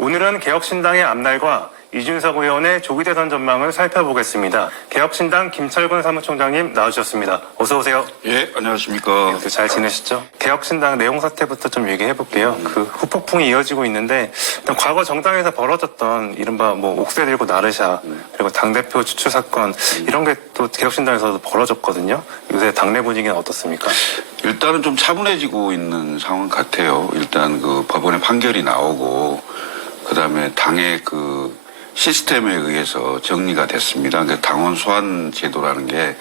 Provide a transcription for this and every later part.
오늘은 개혁신당의 앞날과 이준석 의원의 조기 대선 전망을 살펴보겠습니다. 개혁신당 김철근 사무총장님 나와주셨습니다. 어서 오세요. 예, 안녕하십니까. 네, 잘 지내시죠? 개혁신당 내용 사태부터 좀 얘기해 볼게요. 그 후폭풍이 이어지고 있는데 일단 과거 정당에서 벌어졌던 이른바 뭐 옥새 들고 나르샤 그리고 당대표 추출 사건 이런 게 또 개혁신당에서도 벌어졌거든요. 요새 당내 분위기는 어떻습니까? 일단은 좀 차분해지고 있는 상황 같아요. 일단 그 법원의 판결이 나오고 그다음에 당의 그 시스템에 의해서 정리가 됐습니다. 그러니까 당원 소환 제도라는 게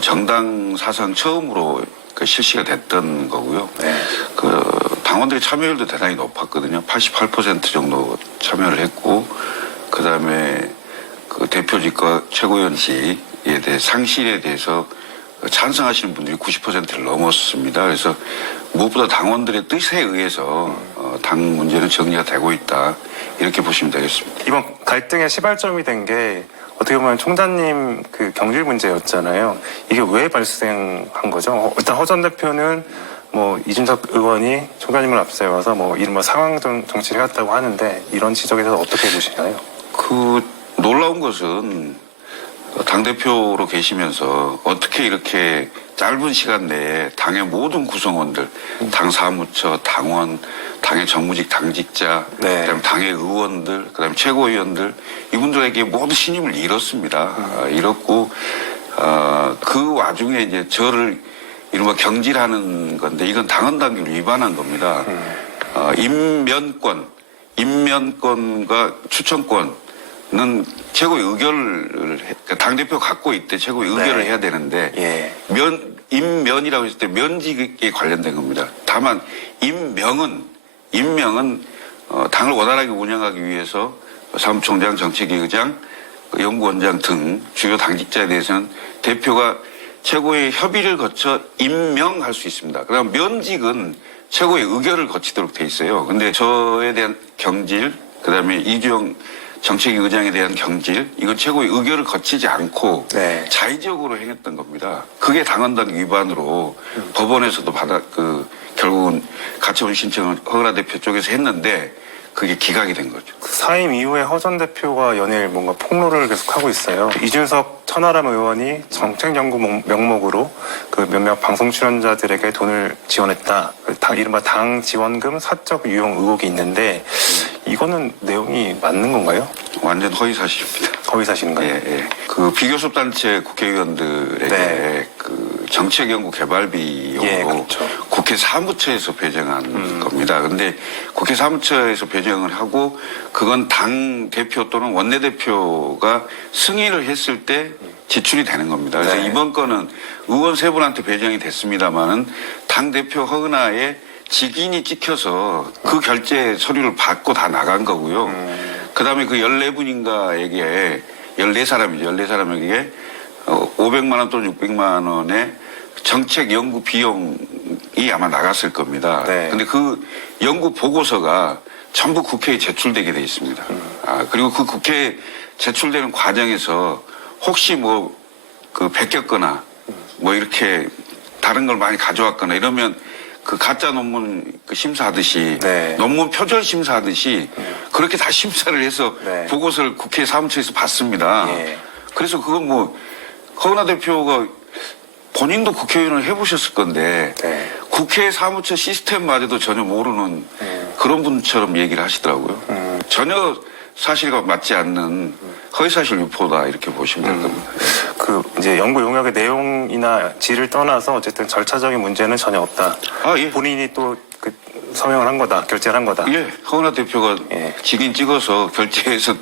정당 사상 처음으로 그 실시가 됐던 거고요. 네. 그 당원들의 참여율도 대단히 높았거든요. 88% 정도 참여를 했고, 그다음에 그 대표직과 최고위원직에 대해 상실에 대해서 찬성하시는 분들이 90%를 넘었습니다. 그래서 무엇보다 당원들의 뜻에 의해서 당 문제는 정리가 되고 있다. 이렇게 보시면 되겠습니다. 이번 갈등의 시발점이 된 게 어떻게 보면 총장님 그 경질 문제였잖아요. 이게 왜 발생한 거죠? 일단 허 전 대표는 뭐 이준석 의원이 총장님을 앞세워서 뭐 이른바 상황 정치를 해왔다고 하는데 이런 지적에 대해서 어떻게 보시나요? 그 놀라운 것은 당대표로 계시면서 어떻게 이렇게 짧은 시간 내에 당의 모든 구성원들, 당 사무처, 당원, 당의 정무직, 당직자, 네. 그다음에 당의 의원들, 그다음에 최고위원들 이분들에게 모두 신임을 잃었습니다. 잃었고 그 와중에 이제 저를 이른바 경질하는 건데 이건 당헌당규를 위반한 겁니다. 임면권과 추천권 는 최고의 의결을 그러니까 당대표가 갖고 있대 최고의 의결을 네. 해야 되는데 예. 임면이라고 했을 때 면직에 관련된 겁니다. 다만 임명은 당을 원활하게 운영하기 위해서 사무총장, 정책위의장, 연구원장 등 주요 당직자에 대해서는 대표가 최고의 협의를 거쳐 임명할 수 있습니다. 그다음 면직은 최고의 의결을 거치도록 돼 있어요. 근데 저에 대한 경질, 그다음에 이주영 정책위 의장에 대한 경질, 이건 최고의 의결을 거치지 않고 네. 자의적으로 행했던 겁니다. 그게 당헌당 위반으로 법원에서도 결국은 가처분 신청을 허은하 대표 쪽에서 했는데 그게 기각이 된 거죠. 사임 이후에 허 전 대표가 연일 뭔가 폭로를 계속하고 있어요. 이준석 천하람 의원이 정책연구 명목으로 그 몇몇 방송 출연자들에게 돈을 지원했다. 이른바 당 지원금 사적 유용 의혹이 있는데 이거는 내용이 맞는 건가요? 완전 허위 사실입니다. 거의 사실인가요? 예. 그 비교섭 단체 국회의원들에게 네. 그 정책연구 개발 비용으로 예, 그렇죠. 국회 사무처에서 배정한 겁니다. 근데 국회 사무처에서 배정을 하고 그건 당 대표 또는 원내대표가 승인을 했을 때 지출이 되는 겁니다. 그래서 네. 이번 건은 의원 세 분한테 배정이 됐습니다만은 당 대표 허은하의 직인이 찍혀서 그 결제 서류를 받고 다 나간 거고요. 그 다음에 그 14분인가에게 14사람에게 500만 원 또는 600만 원의 정책 연구 비용이 아마 나갔을 겁니다. 네. 근데 그 연구 보고서가 전부 국회에 제출되게 돼 있습니다. 그리고 그 국회에 제출되는 과정에서 혹시 뭐 그 베꼈거나 뭐 이렇게 다른 걸 많이 가져왔거나 이러면 그 가짜 논문 그 심사하듯이 네. 논문 표절 심사하듯이 그렇게 다 심사를 해서 네. 보고서를 국회 사무처에서 받습니다. 예. 그래서 그건 뭐 허은하 대표가 본인도 국회의원을 해보셨을 건데 네. 국회 사무처 시스템마저도 전혀 모르는 그런 분처럼 얘기를 하시더라고요. 전혀 사실과 맞지 않는 허위사실 유포다 이렇게 보시면 될 겁니다. 그 이제 연구 용역의 내용이나 질을 떠나서 어쨌든 절차적인 문제는 전혀 없다. 예. 본인이 또 그 서명을 한 거다, 결제를 한 거다. 예, 허은하 대표가 예. 직인 찍어서 결제해서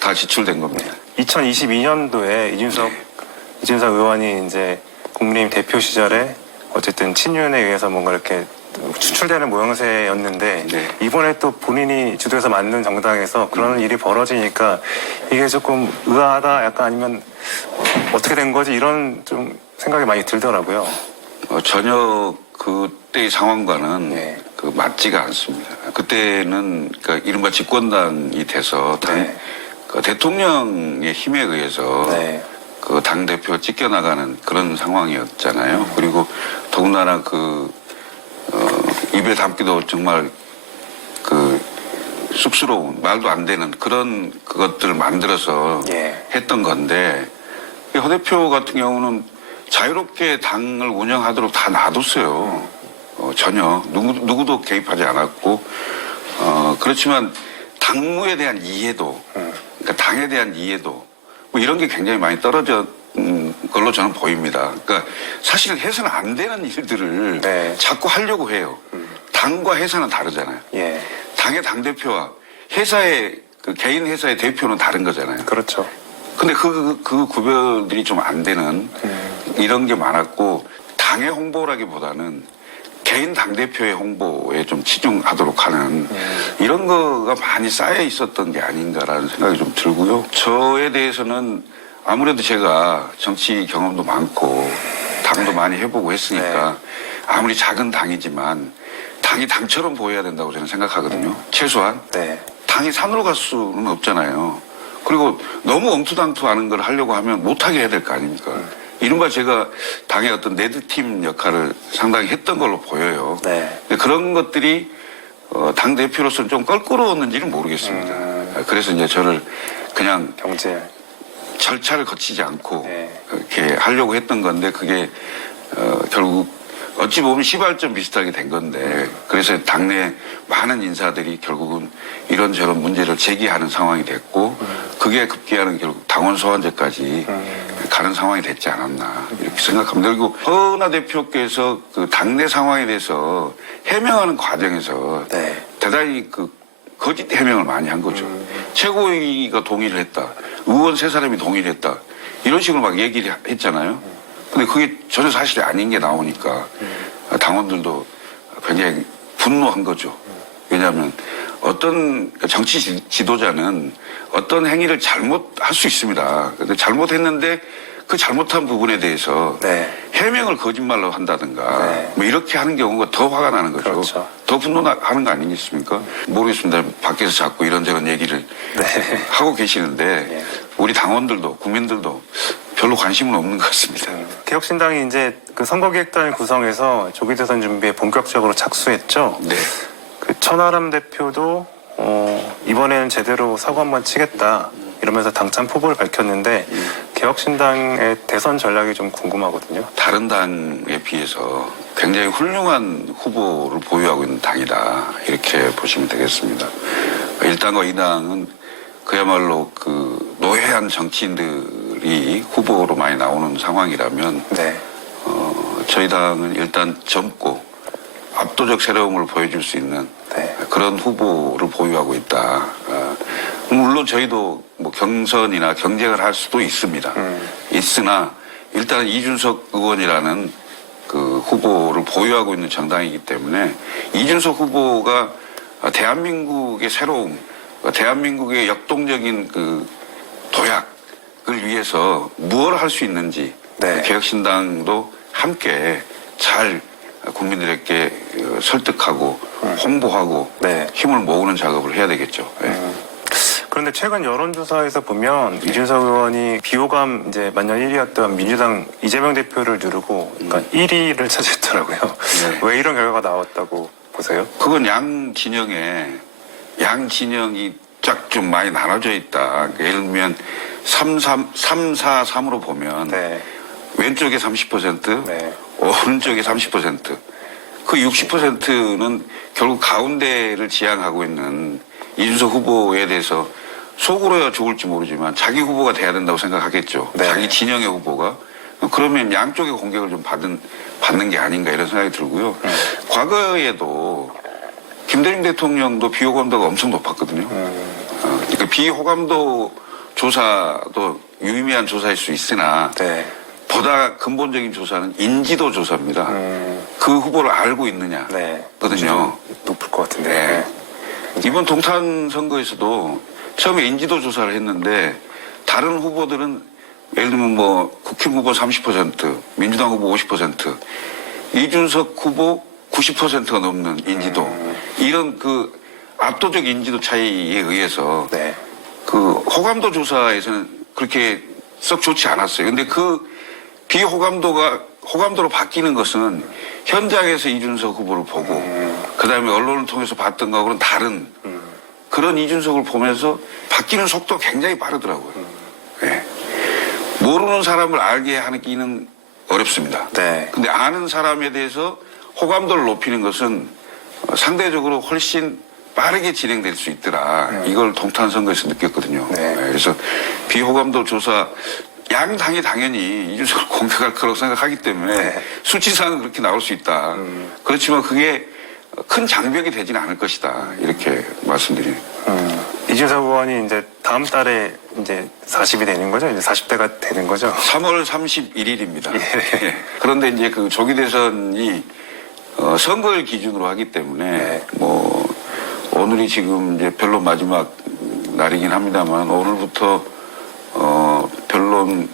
다 지출된 겁니다. 2022년도에 이준석 의원이 이제 국민의힘 대표 시절에 어쨌든 친윤에 의해서 뭔가 이렇게 추출되는 모양새였는데 네. 이번에 또 본인이 주도해서 만든 정당에서 그런 일이 벌어지니까 이게 조금 의아하다 약간 아니면 어떻게 된 거지 이런 좀 생각이 많이 들더라고요. 전혀 그때의 상황과는 네. 그 맞지가 않습니다. 그때는 그러니까 이른바 집권당이 돼서 그 대통령의 힘에 의해서 네. 그 당대표가 찢겨나가는 그런 상황이었잖아요. 그리고 더군다나 입에 담기도 정말 그 쑥스러운 말도 안 되는 그런 그것들을 만들어서 예. 했던 건데 허 대표 같은 경우는 자유롭게 당을 운영하도록 다 놔뒀어요. 전혀 누구도 개입하지 않았고 그렇지만 당무에 대한 이해도 그러니까 당에 대한 이해도 뭐 이런 게 굉장히 많이 떨어져 걸로 저는 보입니다. 그러니까 사실 해서는 안 되는 일들을 네. 자꾸 하려고 해요. 당과 회사는 다르잖아요. 예. 당의 당대표와 회사의 그 개인 회사의 대표는 다른 거잖아요. 그렇죠. 근데 그 구별들이 좀 안 되는 이런 게 많았고 당의 홍보라기보다는 개인 당대표의 홍보에 좀 치중하도록 하는 이런 거가 많이 쌓여 있었던 게 아닌가라는 생각이 좀 들고요. 저에 대해서는 아무래도 제가 정치 경험도 많고 당도 많이 해보고 했으니까 아무리 작은 당이지만 당이 당처럼 보여야 된다고 저는 생각하거든요. 최소한 네. 당이 산으로 갈 수는 없잖아요. 그리고 너무 엉투당투하는 걸 하려고 하면 못하게 해야 될 거 아닙니까? 이른바 제가 당의 어떤 레드팀 역할을 상당히 했던 걸로 보여요. 네. 근데 그런 것들이 당 대표로서는 좀 껄끄러웠는지는 모르겠습니다. 그래서 이제 저를 그냥 경제. 절차를 거치지 않고 네. 이렇게 하려고 했던 건데 그게 결국 어찌 보면 시발점 비슷하게 된 건데 그래서 당내 많은 인사들이 결국은 이런저런 문제를 제기하는 상황이 됐고 그게 급기야는 결국 당원 소환제까지 가는 상황이 됐지 않았나 이렇게 생각합니다. 그리고 허은하 대표께서 그 당내 상황에 대해서 해명하는 과정에서 네. 대단히 그 거짓 해명을 많이 한 거죠. 최고위가 동의를 했다. 의원 세 사람이 동의를 했다. 이런 식으로 막 얘기를 했잖아요. 근데 그게 전혀 사실이 아닌 게 나오니까 당원들도 굉장히 분노한 거죠. 왜냐하면 어떤 정치 지도자는 어떤 행위를 잘못할 수 있습니다. 근데 잘못했는데 그 잘못한 부분에 대해서 네. 해명을 거짓말로 한다든가 네. 뭐 이렇게 하는 경우가 더 화가 나는 거죠. 그렇죠. 더 분노하는 거 아니겠습니까? 모르겠습니다. 밖에서 자꾸 이런저런 얘기를 하고 계시는데 예. 우리 당원들도 국민들도 별로 관심은 없는 것 같습니다. 개혁신당이 이제 그 선거기획단을 구성해서 조기 대선 준비에 본격적으로 착수했죠. 네. 그 천하람 대표도 이번에는 제대로 사고 한번 치겠다 이러면서 당찬 포부를 밝혔는데 개혁신당의 대선 전략이 좀 궁금하거든요. 다른 당에 비해서 굉장히 훌륭한 후보를 보유하고 있는 당이다. 이렇게 보시면 되겠습니다. 1당과 2당은 그야말로 그 노회한 정치인들이 후보로 많이 나오는 상황이라면 네. 저희 당은 일단 젊고 압도적 새로움을 보여줄 수 있는 네. 그런 후보를 보유하고 있다. 물론 저희도 뭐 경선이나 경쟁을 할 수도 있습니다. 있으나 일단 이준석 의원이라는 그 후보를 보유하고 있는 정당이기 때문에 이준석 후보가 대한민국의 새로움, 대한민국의 역동적인 그 도약을 위해서 무엇을 할 수 있는지 네. 개혁신당도 함께 잘 국민들에게 설득하고 홍보하고 네. 힘을 모으는 작업을 해야 되겠죠. 네. 그런데 최근 여론조사에서 보면 이준석 의원이 비호감 이제 만년 1위였던 민주당 이재명 대표를 누르고 그러니까 1위를 차지했더라고요. 네. 왜 이런 결과가 나왔다고 보세요? 그건 양 진영이 쫙 좀 많이 나눠져 있다. 그러니까 예를 들면 3, 4, 3으로 보면 네. 왼쪽에 30%, 네. 오른쪽에 30%. 그 60%는 결국 가운데를 지향하고 있는 이준석 후보에 대해서 속으로야 좋을지 모르지만 자기 후보가 돼야 된다고 생각하겠죠. 네. 자기 진영의 후보가. 그러면 양쪽의 공격을 좀 받는 게 아닌가 이런 생각이 들고요. 과거에도 김대중 대통령도 비호감도가 엄청 높았거든요. 그러니까 비호감도 조사도 유의미한 조사일 수 있으나 네. 보다 근본적인 조사는 인지도 조사입니다. 그 후보를 알고 있느냐. 네. 거든요. 높을 것 같은데. 네. 이번 동탄 선거에서도 처음에 인지도 조사를 했는데 다른 후보들은 예를 들면 뭐 국힘 후보 30%, 민주당 후보 50%, 이준석 후보 90%가 넘는 인지도. 이런 그 압도적 인지도 차이에 의해서 네. 그 호감도 조사에서는 그렇게 썩 좋지 않았어요. 근데 그 호감도로 바뀌는 것은 현장에서 이준석 후보를 보고 그다음에 언론을 통해서 봤던 거하고는 다른 그런 이준석을 보면서 바뀌는 속도가 굉장히 빠르더라고요. 예. 모르는 사람을 알게 하기는 어렵습니다. 네. 근데 아는 사람에 대해서 호감도를 높이는 것은 상대적으로 훨씬 빠르게 진행될 수 있더라. 이걸 동탄 선거에서 느꼈거든요. 네. 그래서 비호감도 조사 양 당이 당연히 이준석을 공격할 거라고 생각하기 때문에 네. 수치상은 그렇게 나올 수 있다. 그렇지만 그게 큰 장벽이 되지는 않을 것이다. 이렇게 말씀드려요. 이준석 의원이 이제 다음 달에 이제 40이 되는 거죠? 이제 40대가 되는 거죠? 3월 31일입니다. 예. 그런데 이제 그 조기 대선이 선거일 기준으로 하기 때문에 네. 뭐 오늘이 지금 이제 변론 마지막 날이긴 합니다만 오늘부터 변론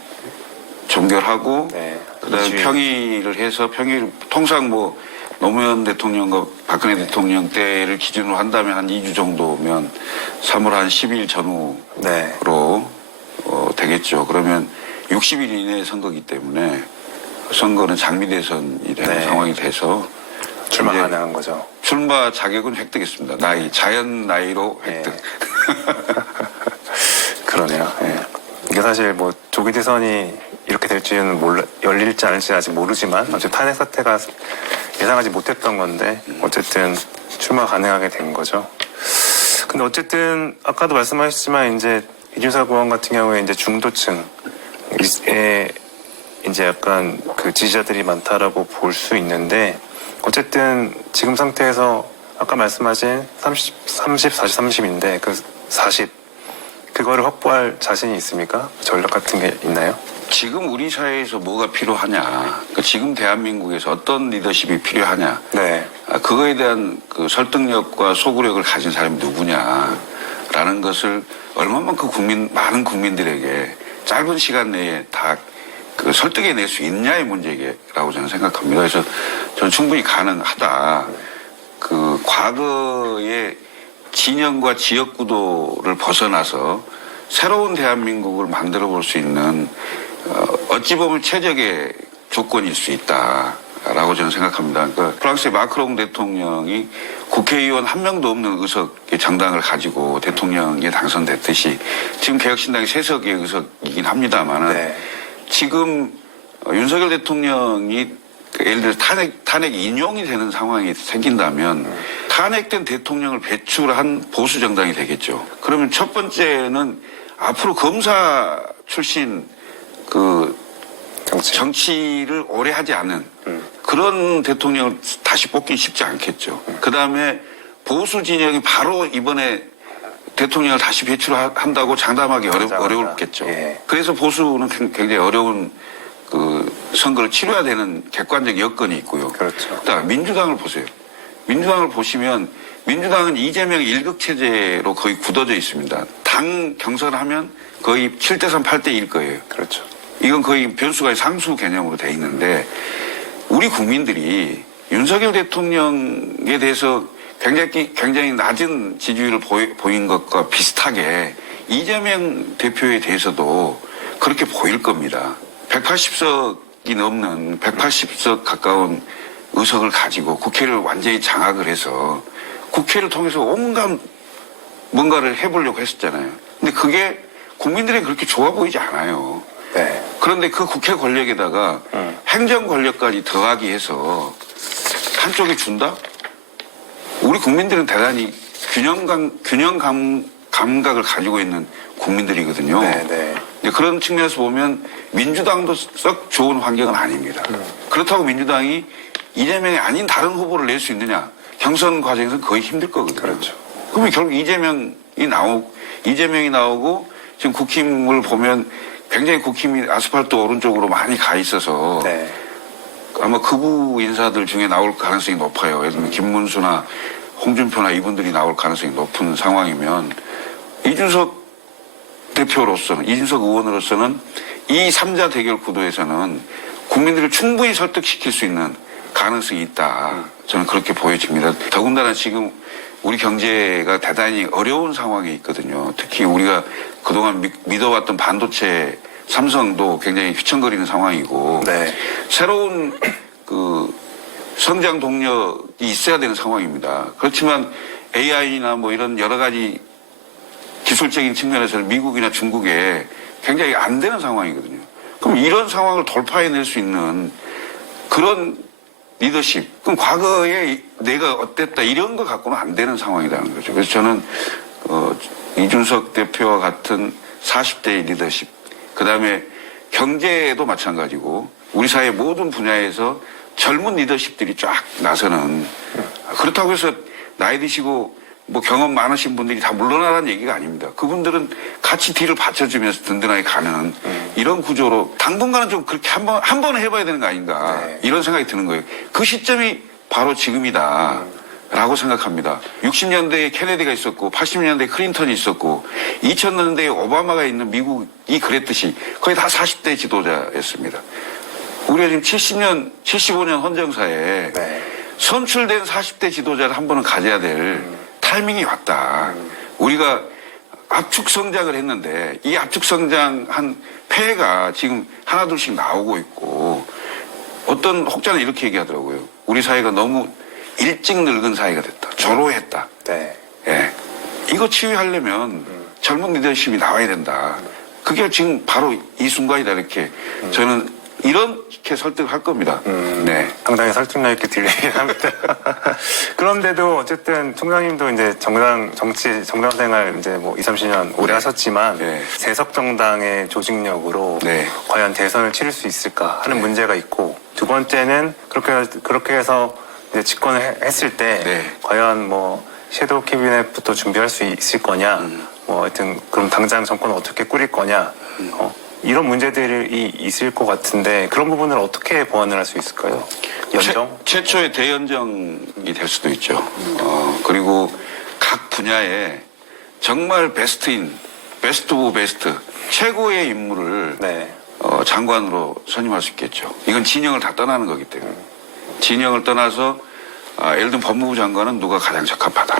종결하고 네. 그다음에 이주일. 평의를 해서 평일 통상 뭐 노무현 대통령과 박근혜 대통령 때를 기준으로 한다면 한 2주 정도면 3월 한 10일 전후로 네. 되겠죠. 그러면 60일 이내에 선거기 때문에 선거는 장미 대선이 되는 네. 상황이 돼서 출마 이제 가능한 거죠. 출마 자격은 획득했습니다. 자연 나이로 획득. 그러네요. 예. 이게 사실 뭐 조기 대선이 이렇게 될지는 열릴지 않을지 아직 모르지만 어쨌든 탄핵 사태가 예상하지 못했던 건데 어쨌든 출마 가능하게 된 거죠. 근데 어쨌든 아까도 말씀하셨지만 이제 이준석 의원 같은 경우에 이제 중도층에 이제 약간 그 지지자들이 많다라고 볼 수 있는데 어쨌든 지금 상태에서 아까 말씀하신 40, 30인데 그 40 그거를 확보할 자신이 있습니까? 전략 같은 게 있나요? 지금 우리 사회에서 뭐가 필요하냐, 그러니까 지금 대한민국에서 어떤 리더십이 필요하냐, 네. 그거에 대한 그 설득력과 소구력을 가진 사람이 누구냐라는 것을 얼마만큼 많은 국민들에게 짧은 시간 내에 다 그 설득해낼 수 있냐의 문제라고 저는 생각합니다. 그래서 저는 충분히 가능하다. 그 과거의 진영과 지역 구도를 벗어나서 새로운 대한민국을 만들어 볼 수 있는 어찌 보면 최적의 조건일 수 있다라고 저는 생각합니다. 그러니까 프랑스의 마크롱 대통령이 국회의원 한 명도 없는 의석의 정당을 가지고 대통령에 당선됐듯이 지금 개혁신당이 3석의 의석이긴 합니다만은 네. 지금 윤석열 대통령이 예를 들어 탄핵 인용이 되는 상황이 생긴다면 탄핵된 대통령을 배출한 보수 정당이 되겠죠. 그러면 첫 번째는 앞으로 검사 출신 그 정치를 오래 하지 않은 그런 대통령을 다시 뽑기 쉽지 않겠죠. 그다음에 보수 진영이 바로 이번에 대통령을 다시 배출한다고 장담하기 어려웠겠죠. 예. 그래서 보수는 굉장히 어려운 그 선거를 치러야 되는 객관적 여건이 있고요. 그렇죠. 그다음에 민주당을 보세요. 민주당을 보시면 민주당은 이재명 1극 체제로 거의 굳어져 있습니다. 당 경선하면 거의 7대3, 8대1일 거예요. 그렇죠. 이건 거의 변수가 상수 개념으로 돼 있는데 우리 국민들이 윤석열 대통령에 대해서 굉장히 낮은 지지율을 보인 것과 비슷하게 이재명 대표에 대해서도 그렇게 보일 겁니다. 180석이 넘는 180석 가까운 의석을 가지고 국회를 완전히 장악을 해서 국회를 통해서 온갖 뭔가를 해보려고 했었잖아요. 근데 그게 국민들에게 그렇게 좋아 보이지 않아요. 네. 그런데 그 국회 권력에다가 행정 권력까지 더하기 해서 한쪽에 준다? 우리 국민들은 대단히 균형 감각을 가지고 있는 국민들이거든요. 네, 네. 근데 그런 측면에서 보면 민주당도 썩 좋은 환경은 아닙니다. 그렇다고 민주당이 이재명이 아닌 다른 후보를 낼 수 있느냐? 경선 과정에서는 거의 힘들 거거든요. 그렇죠. 그러면 결국 이재명이 나오고 지금 국힘을 보면 굉장히 국힘이 아스팔트 오른쪽으로 많이 가 있어서 네. 아마 극우 인사들 중에 나올 가능성이 높아요. 예를 들면 김문수나 홍준표나 이분들이 나올 가능성이 높은 상황이면 이준석 의원으로서는 이 3자 대결 구도에서는 국민들을 충분히 설득시킬 수 있는 가능성이 있다. 저는 그렇게 보여집니다. 더군다나 지금 우리 경제가 대단히 어려운 상황에 있거든요. 특히 우리가 그동안 믿어왔던 반도체 삼성도 굉장히 휘청거리는 상황이고 네. 새로운 그 성장 동력이 있어야 되는 상황입니다. 그렇지만 AI나 뭐 이런 여러 가지 기술적인 측면에서는 미국이나 중국에 굉장히 안 되는 상황이거든요. 그럼 이런 상황을 돌파해낼 수 있는 그런 리더십, 그럼 과거에 내가 어땠다 이런 거 갖고는 안 되는 상황이라는 거죠. 그래서 저는 이준석 대표와 같은 40대의 리더십, 그다음에 경제도 마찬가지고 우리 사회 모든 분야에서 젊은 리더십들이 쫙 나서는, 그렇다고 해서 나이 드시고 뭐 경험 많으신 분들이 다 물러나라는 얘기가 아닙니다. 그분들은 같이 뒤를 받쳐주면서 든든하게 가는 이런 구조로 당분간은 좀 그렇게 한 번 해봐야 되는 거 아닌가, 네. 이런 생각이 드는 거예요. 그 시점이 바로 지금이다 라고 생각합니다. 60년대에 케네디가 있었고 80년대에 클린턴이 있었고 2000년대에 오바마가 있는 미국이 그랬듯이 거의 다 40대 지도자였습니다. 우리가 지금 75년 헌정사에 네. 선출된 40대 지도자를 한 번은 가져야 될 타이밍이 왔다. 우리가 압축 성장을 했는데 이 압축 성장한 폐해가 지금 하나둘씩 나오고 있고, 어떤 혹자는 이렇게 얘기하더라고요. 우리 사회가 너무 일찍 늙은 사회가 됐다. 조로했다. 네. 예. 이거 치유하려면 젊은 리더십이 나와야 된다. 그게 지금 바로 이 순간이다, 이렇게 저는 이렇게 설득을 할 겁니다. 네. 상당히 설득력 있게 들리긴 합니다. 그런데도 어쨌든 총장님도 이제 정당 생활 이제 뭐 20, 30년 오래 하셨지만 네. 세석 정당의 조직력으로 네. 과연 대선을 치를 수 있을까 하는 네. 문제가 있고, 두 번째는 그렇게 해서 이제 집권을 했을 때 네. 과연 뭐 섀도우 캐비넷부터 준비할 수 있을 거냐, 뭐 하여튼 그럼 당장 정권을 어떻게 꾸릴 거냐, 이런 문제들이 있을 것 같은데 그런 부분을 어떻게 보완을 할 수 있을까요? 연정? 최초의 대연정이 될 수도 있죠. 그리고 각 분야에 정말 베스트 오브 베스트, 최고의 인물을 네. 장관으로 선임할 수 있겠죠. 이건 진영을 다 떠나는 거기 때문에. 진영을 떠나서 예를 들면 법무부 장관은 누가 가장 적합하다.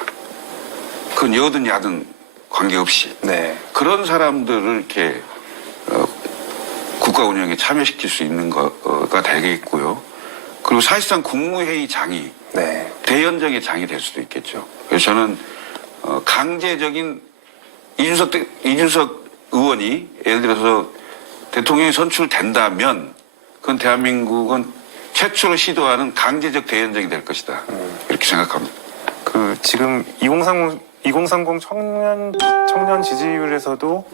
그건 여든 야든 관계없이 네. 그런 사람들을 이렇게 국가 운영에 참여시킬 수 있는 거가 되겠고요. 그리고 사실상 국무회의 장이 네. 대연정의 장이 될 수도 있겠죠. 그래서 저는 강제적인 이준석 의원이 예를 들어서 대통령이 선출된다면 그건 대한민국은 최초로 시도하는 강제적 대연정이 될 것이다. 이렇게 생각합니다. 그 지금 2030 청년 지지율에서도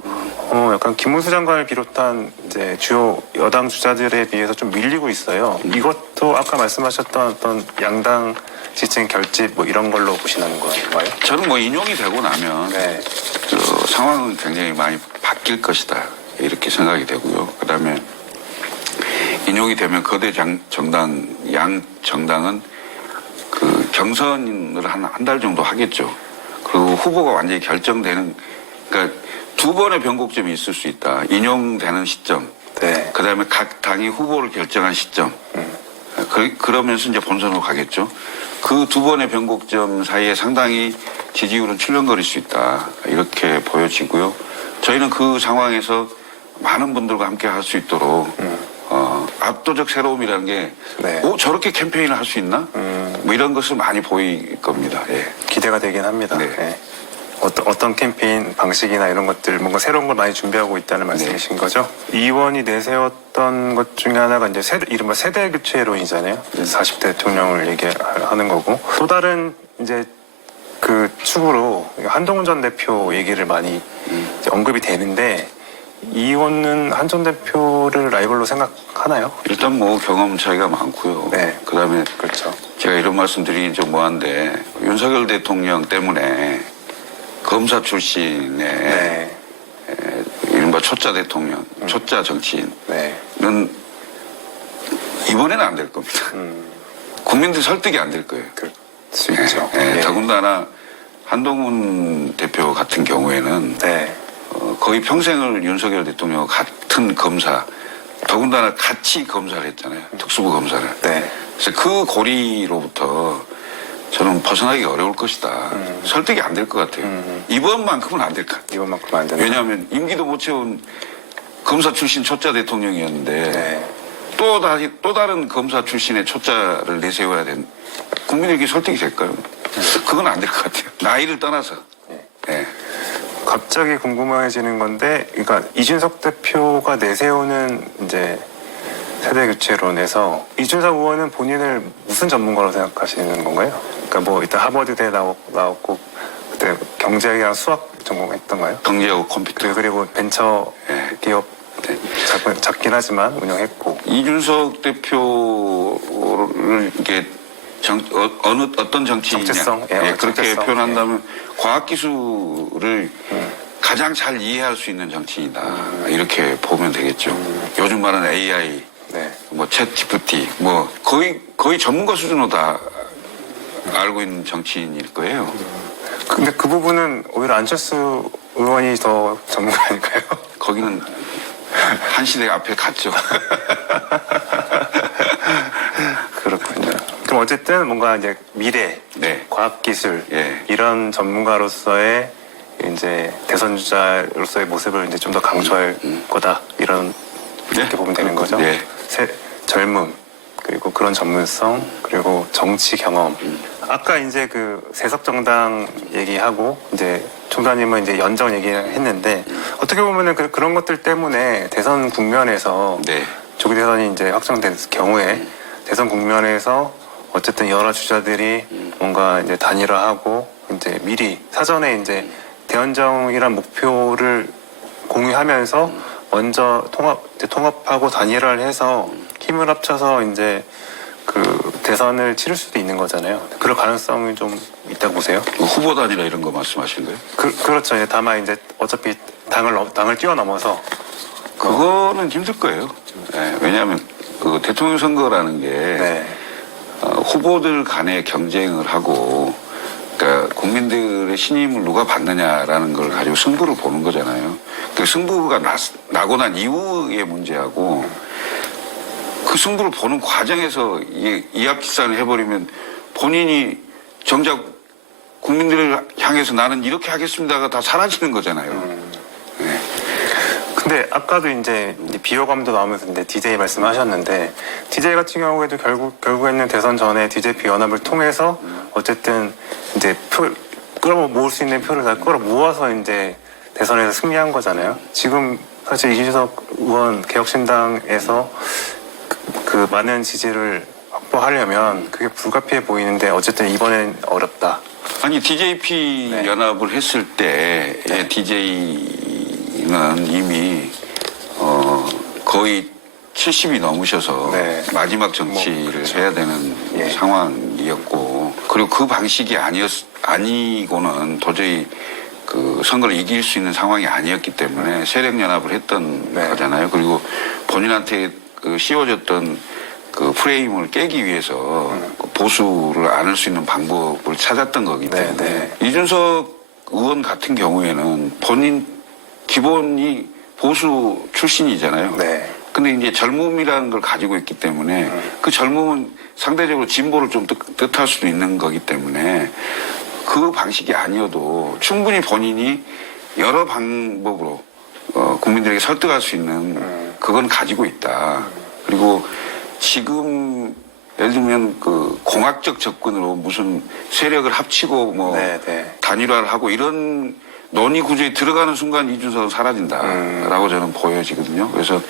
약간 김문수 장관을 비롯한 이제 주요 여당 주자들에 비해서 좀 밀리고 있어요. 이것도 아까 말씀하셨던 어떤 양당 지지층 결집 뭐 이런 걸로 보시는 건가요? 저는 뭐 인용이 되고 나면 네. 상황은 굉장히 많이 바뀔 것이다, 이렇게 생각이 되고요. 그다음에 인용이 되면 거대 정당, 양 정당은 그 경선을 한 달 정도 하겠죠. 그리고 후보가 완전히 결정되는, 그러니까 두 번의 변곡점이 있을 수 있다. 인용되는 시점, 네. 그다음에 각 당이 후보를 결정한 시점. 그러면서 이제 본선으로 가겠죠. 그 두 번의 변곡점 사이에 상당히 지지율은 출렁거릴 수 있다, 이렇게 보여지고요. 저희는 그 상황에서 많은 분들과 함께 할 수 있도록 압도적 새로움이라는 게 네. 저렇게 캠페인을 할 수 있나? 뭐 이런 것을 많이 보일 겁니다. 예. 기대가 되긴 합니다. 네. 네. 어떤 캠페인 방식이나 이런 것들 뭔가 새로운 걸 많이 준비하고 있다는 말씀이신 거죠? 이 의원이 내세웠던 것 중에 하나가 이제 이른바 세대 교체론이잖아요. 40대 대통령을 얘기하는 거고, 또 다른 이제 그 축으로 한동훈 전 대표 얘기를 많이 이제 언급이 되는데, 이 의원은 한 전 대표를 라이벌로 생각하나요? 일단 뭐 경험 차이가 많고요. 네. 그다음에 그렇죠. 제가 이런 말씀드리긴 좀 뭐한데, 윤석열 대통령 때문에 검사 출신의 네. 이른바 초짜 대통령, 초짜 정치인은 네. 이번에는 안 될 겁니다. 국민들 설득이 안 될 거예요. 그럴 수 있죠. 예, 예. 더군다나 한동훈 대표 같은 경우에는 네. 거의 평생을 윤석열 대통령과 같은 검사, 더군다나 같이 검사를 했잖아요. 특수부 검사를. 네. 그래서 그 고리로부터 저는 벗어나기 어려울 것이다. 설득이 안 될 것 같아요. 이번만큼은 안 될 것 같아요. 이번만큼 안 된다. 왜냐하면 임기도 못 채운 검사 출신 초짜 대통령이었는데 네. 또 다른 검사 출신의 초짜를 내세워야 된, 국민에게 설득이 될까요? 그건 안 될 것 같아요. 나이를 떠나서. 네. 갑자기 궁금해지는 건데, 그러니까 이준석 대표가 내세우는 이제 세대 교체론에서 이준석 의원은 본인을 무슨 전문가로 생각하시는 건가요? 그러니까 뭐 이따 하버드대 나왔고 그때 경제학이랑 수학 전공했던가요? 경제하고 컴퓨터. 그리고 벤처 네. 기업 작긴 하지만 운영했고. 이준석 대표를 이게 어떤 정치인이냐 정체성, 그렇게 정체성, 표현한다면 과학기술을 가장 잘 이해할 수 있는 정치인이다 이렇게 보면 되겠죠. 요즘 말하는 AI, 네. 뭐 챗 GPT, 뭐 거의 전문가 수준으로 다 알고 있는 정치인일 거예요. 근데 그 부분은 오히려 안철수 의원이 더 전문가 아닐까요? 거기는 한 시대 앞에 갔죠. 그렇군요. 그럼 어쨌든 뭔가 이제 미래, 네. 과학기술 예. 이런 전문가로서의 이제 대선 주자로서의 모습을 이제 좀 더 강조할 거다 이런 이렇게 보면 되는 거죠. 네. 젊음 그리고 그런 전문성 그리고 정치 경험. 아까 이제 그 세석 정당 얘기하고 이제 총장님은 이제 연정 얘기했는데 어떻게 보면은 그런 것들 때문에 대선 국면에서 네. 조기 대선이 이제 확정된 경우에 대선 국면에서 어쨌든 여러 주자들이 뭔가 이제 단일화하고 이제 미리 사전에 이제 대연정이란 목표를 공유하면서 먼저 통합하고 단일화를 해서 힘을 합쳐서 이제 그 대선을 치를 수도 있는 거잖아요. 그럴 가능성이 좀 있다고 보세요? 후보 단일화 이런 거 말씀하시는 거예요? 그렇죠. 다만 이제 어차피 당을 뛰어넘어서 그거는 힘들 거예요. 네, 왜냐하면 그 대통령 선거라는 게 네. 후보들 간의 경쟁을 하고 그러니까 국민들의 신임을 누가 받느냐라는 걸 가지고 승부를 보는 거잖아요. 그 승부가 나고 난 이후의 문제하고 그 승부를 보는 과정에서 이합집산을 해버리면 본인이 정작 국민들을 향해서 나는 이렇게 하겠습니다가 다 사라지는 거잖아요. 네. 근데 아까도 이제 비호감도 나오면서 이제 DJ 말씀하셨는데 DJ 같은 경우에도 결국에는 대선 전에 DJ 비연합을 통해서 어쨌든 이제 끌어모을 수 있는 표를 다 끌어모아서 이제 대선에서 승리한 거잖아요. 지금 사실 이준석 의원 개혁신당에서 그 많은 지지를 확보하려면 그게 불가피해 보이는데 어쨌든 이번엔 어렵다. 아니 DJP 네. 연합을 했을 때 DJ는 이미 거의 70이 넘으셔서 네. 마지막 정치를 그렇죠. 해야 되는 예. 상황이었고 그리고 그 방식이 아니고는 도저히 그 선거를 이길 수 있는 상황이 아니었기 때문에 세력 연합을 했던 네. 거잖아요. 그리고 본인한테 그 씌워졌던 그 프레임을 깨기 위해서 보수를 안을 수 있는 방법을 찾았던 거기 때문에 네. 이준석 의원 같은 경우에는 본인 기본이 보수 출신이잖아요. 네. 근데 이제 젊음이라는 걸 가지고 있기 때문에 그 젊음은 상대적으로 진보를 좀 뜻할 수도 있는 거기 때문에 그 방식이 아니어도 충분히 본인이 여러 방법으로 국민들에게 설득할 수 있는 그건 가지고 있다. 그리고 지금 예를 들면 그 공학적 접근으로 무슨 세력을 합치고 뭐 네. 단일화를 하고 이런 논의 구조에 들어가는 순간 이준석은 사라진다라고 저는 보여지거든요. 그래서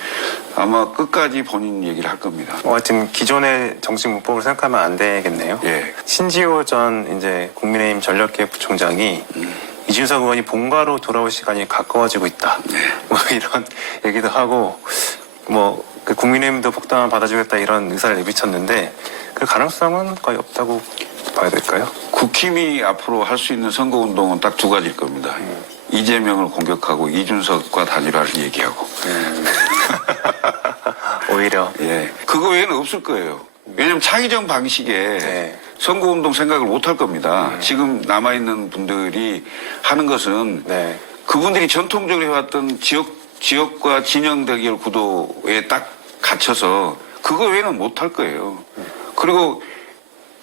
아마 끝까지 본인 얘기를 할 겁니다. 하여튼 기존의 정치 문법을 생각하면 안 되겠네요. 예. 신지호 전 이제 국민의힘 전략기획부총장이 이준석 의원이 본가로 돌아올 시간이 가까워지고 있다. 뭐 이런 얘기도 하고 뭐 그 국민의힘도 복당을 받아주겠다 이런 의사를 내비쳤는데 그 가능성은 거의 없다고 봐야 될까요? 국힘이 앞으로 할 수 있는 선거운동은 딱 두 가지일 겁니다. 이재명을 공격하고 이준석과 단일화를 얘기하고. 오히려 예. 그거 외에는 없을 거예요. 왜냐면 창의적 방식에 네. 선거운동 생각을 못 할 겁니다. 지금 남아있는 분들이 하는 것은 네. 그분들이 전통적으로 해왔던 지역과 진영 대결 구도에 딱 갇혀서 그거 외에는 못 할 거예요. 그리고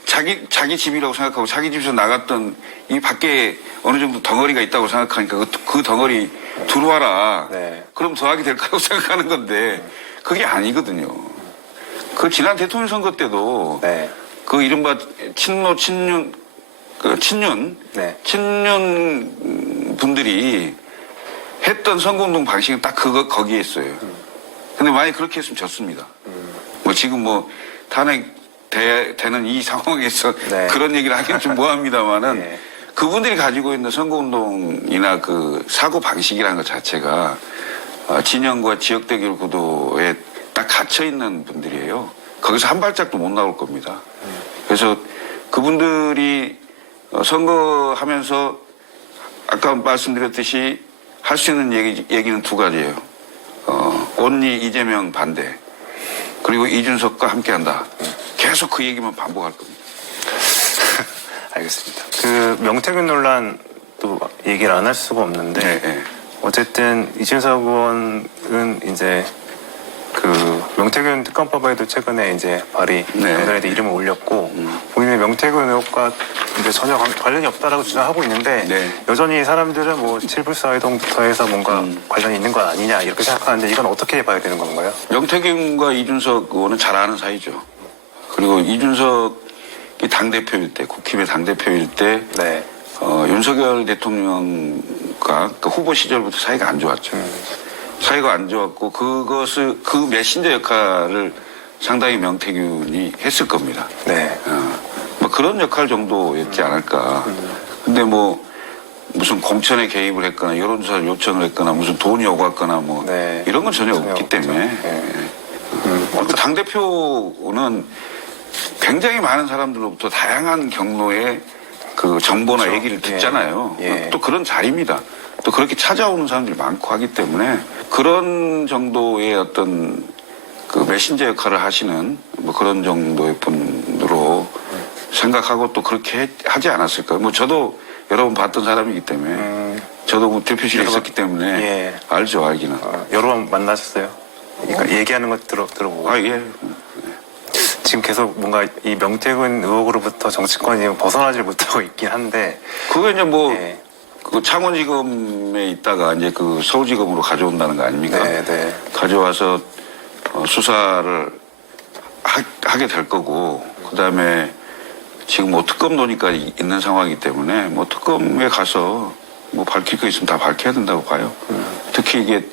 자기 집이라고 생각하고 자기 집에서 나갔던 이 밖에 어느 정도 덩어리가 있다고 생각하니까 그 덩어리 들어와라. 네. 그럼 더하게 될 거라고 생각하는 건데 그게 아니거든요. 그 지난 대통령 선거 때도 네. 그 이른바 친윤 네. 분들이 했던 선거운동 방식은 딱 거기에 있어요. 근데 만약 그렇게 했으면 졌습니다. 뭐 지금 뭐 탄핵되는 이 상황에서 네. 그런 얘기를 하기는 좀 뭐합니다만은 네. 그분들이 가지고 있는 선거운동이나 그 사고 방식이라는 것 자체가 진영과 지역 대결 구도에 딱 갇혀 있는 분들이에요. 거기서 한 발짝도 못 나올 겁니다. 그래서 그분들이 선거하면서 아까 말씀드렸듯이 할 수 있는 얘기는 두 가지예요. 온리 이재명 반대, 그리고 이준석과 함께한다. 계속 그 얘기만 반복할 겁니다. 알겠습니다. 그 명태균 논란도 얘기를 안 할 수가 없는데 네, 네. 어쨌든 이준석 의원은 이제 그 명태균 특검법에도 최근에 이제 발의 네. 연설에도 이름을 올렸고 본인의 명태균 의혹과 이제 전혀 관련이 없다라고 주장하고 있는데 네. 여전히 사람들은 뭐 칠불사회동부터 해서 뭔가 관련이 있는 건 아니냐 이렇게 생각하는데 이건 어떻게 봐야 되는 건가요? 명태균과 이준석 의원은 잘 아는 사이죠. 그리고 이준석이 당대표일 때, 국힘의 당대표일 때 네. 윤석열 대통령과 그 후보 시절부터 사이가 안 좋았죠. 사이가 안 좋았고 그 메신저 역할을 상당히 명태균이 했을 겁니다. 네. 뭐 그런 역할 정도였지 않을까. 근데 뭐 무슨 공천에 개입을 했거나 여론조사를 요청을 했거나 무슨 돈이 오갔거나 뭐 네. 이런 건 전혀 없기 없죠. 때문에 네. 그리고 당대표는 굉장히 많은 사람들로부터 다양한 경로의 그 정보나 그렇죠. 얘기를 듣잖아요. 예. 또 그런 자리입니다. 또 그렇게 찾아오는 사람들이 많고 하기 때문에 그런 정도의 어떤 그 메신저 역할을 하시는 뭐 그런 정도의 분으로 생각하고 또 그렇게 하지 않았을까요? 뭐 저도 여러 번 봤던 사람이기 때문에 저도 뭐 대표실에 있었기 때문에 예. 알죠, 알기는. 여러 번 만나셨어요? 그러니까 얘기하는 것 들어보고 아, 예. 지금 계속 뭔가 이 명태균 의혹으로부터 정치권이 벗어나질 못하고 있긴 한데 그게 이제 뭐 예. 그 창원지검에 있다가 이제 그 서울지검으로 가져온다는 거 아닙니까? 네, 네. 가져와서 수사를 하게 될 거고, 그 다음에 지금 뭐 특검 논의까지 있는 상황이기 때문에 뭐 특검에 가서 뭐 밝힐 거 있으면 다 밝혀야 된다고 봐요. 특히 이게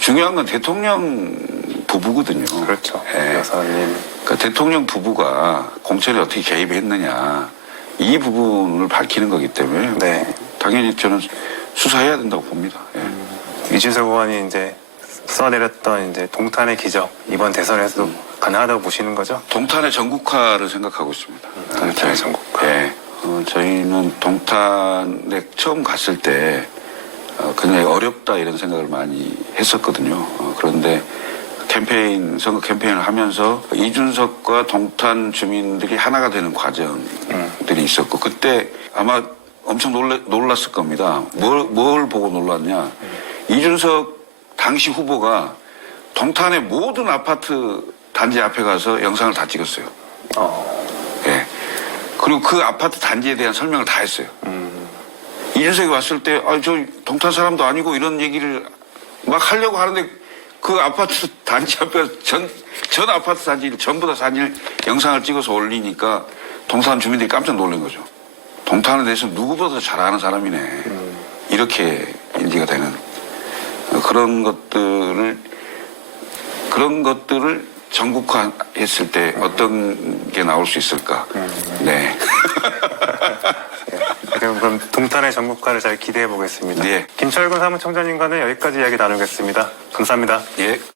중요한 건 대통령 부부거든요. 그렇죠. 예. 여사님. 그러니까 대통령 부부가 공천에 어떻게 개입했느냐 이 부분을 밝히는 거기 때문에 네. 당연히 저는 수사해야 된다고 봅니다. 예. 이준석 의원이 이제 써내렸던 이제 동탄의 기적 이번 대선에서도 가능하다고 보시는 거죠? 동탄의 전국화를 생각하고 있습니다. 동탄의 전국화. 예. 저희는 동탄에 처음 갔을 때 굉장히 어렵다 이런 생각을 많이 했었거든요. 그런데 선거 캠페인을 하면서 이준석과 동탄 주민들이 하나가 되는 과정들이 있었고 그때 아마 엄청 놀랐을 겁니다. 뭘 보고 놀랐냐. 이준석 당시 후보가 동탄의 모든 아파트 단지 앞에 가서 영상을 다 찍었어요. 예. 그리고 그 아파트 단지에 대한 설명을 다 했어요. 이준석이 왔을 때, 저 동탄 사람도 아니고 이런 얘기를 막 하려고 하는데 그 아파트 단지 앞에 전 아파트 단지를 전부 다 사진을 영상을 찍어서 올리니까 동탄 주민들이 깜짝 놀란 거죠. 동탄에 대해서 누구보다 잘 아는 사람이네. 이렇게 인지가 되는 그런 것들을 전국화했을 때 어떤 게 나올 수 있을까? 네. 그럼 동탄의 전국화를 잘 기대해 보겠습니다. 네. 김철근 사무총장님과는 여기까지 이야기 나누겠습니다. 감사합니다. 예.